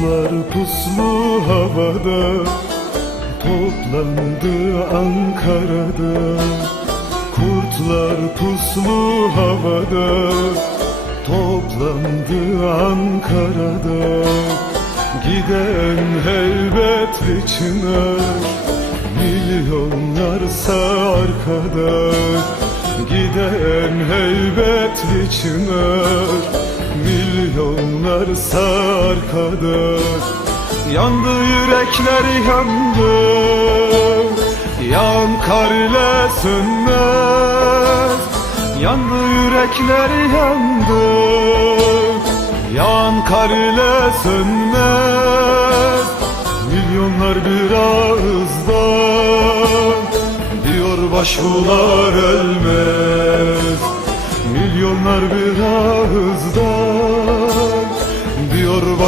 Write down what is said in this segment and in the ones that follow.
Kuzlar puslu havada Toplandı Ankara'da. Kurtlar puslu havada Toplandı Ankara'da. Giden heybetli çınar Milyonlarsa arkada. Giden heybetli çınar Milyonlarsa arkada Yandı yürekler yandı. Yan kar ile sönmez. Yandı yürekler yandı. Yan kar ile sönmez. Milyonlar bir Diyor başbular ölmez. Milyonlar bir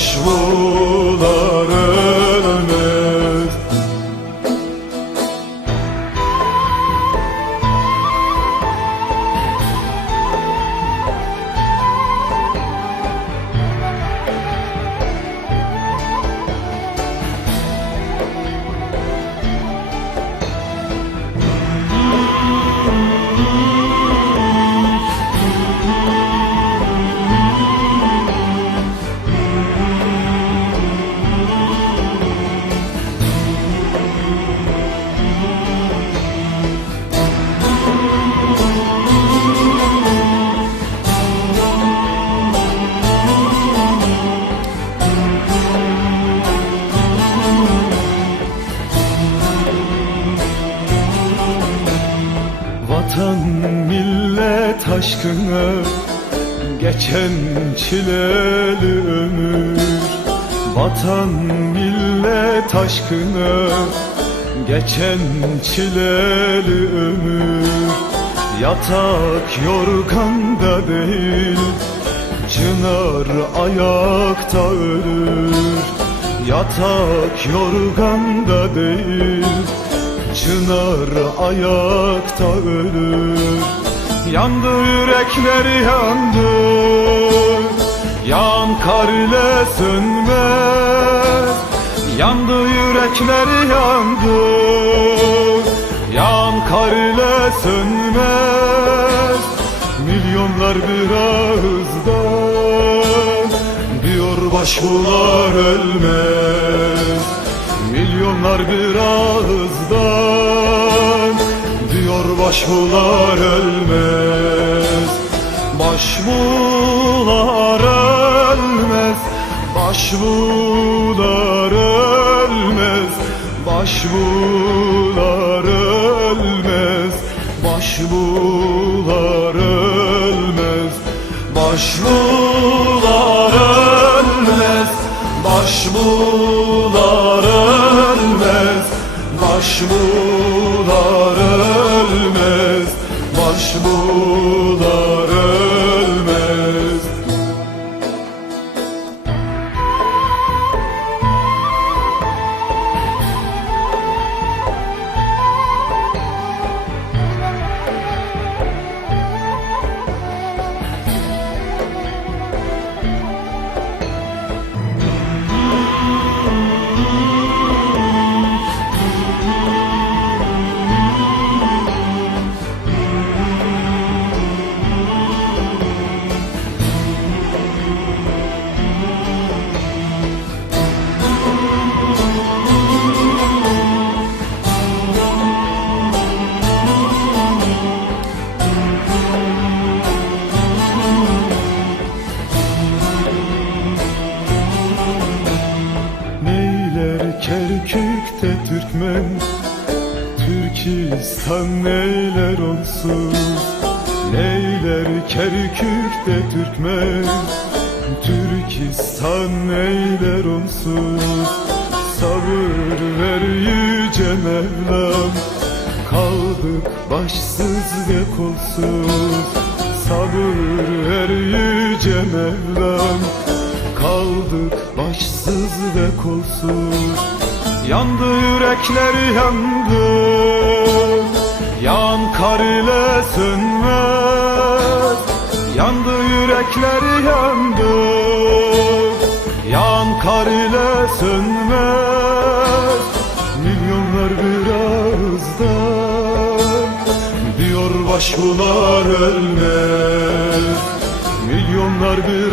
مشغول aşkına Geçen çileli ömür. Vatan millet aşkına Geçen çileli ömür. Yatak yorganda değil Çınar ayakta ölür. Yatak yorganda değil Çınar ayakta ölür Yandı yürekler yandı Yan kar ile sönmez. Yandı yürekler yandı Yan kar ile sönmez. Milyonlar bir ağızdan Diyor başbular ölmez. Milyonlar bir ağızdan Diyor başbular ölmez Başbular ölmez Başbular ölmez Başbular ölmez Başbular ölmez Başbular ölmez Başbular ölmez Başbular ölmez bulan Neyler Kerkük'te Türkmen Türkistan neyler olsun? Neyler Kerkük'te Türkmen Türkistan eyler onsuz Sabır ver yüce Mevlam Kaldık başsız ve kolsuz. Sabır ver yüce Mevlam Kaldık başsız ve kolsuz Yandı yürekler yandı. Yan kar ile sönmez. Yandı yürekler yandı. Yan kar ile sönmez. Milyonlar bir Diyor başbular ölmez. Milyonlar bir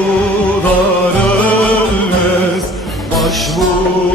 Oh.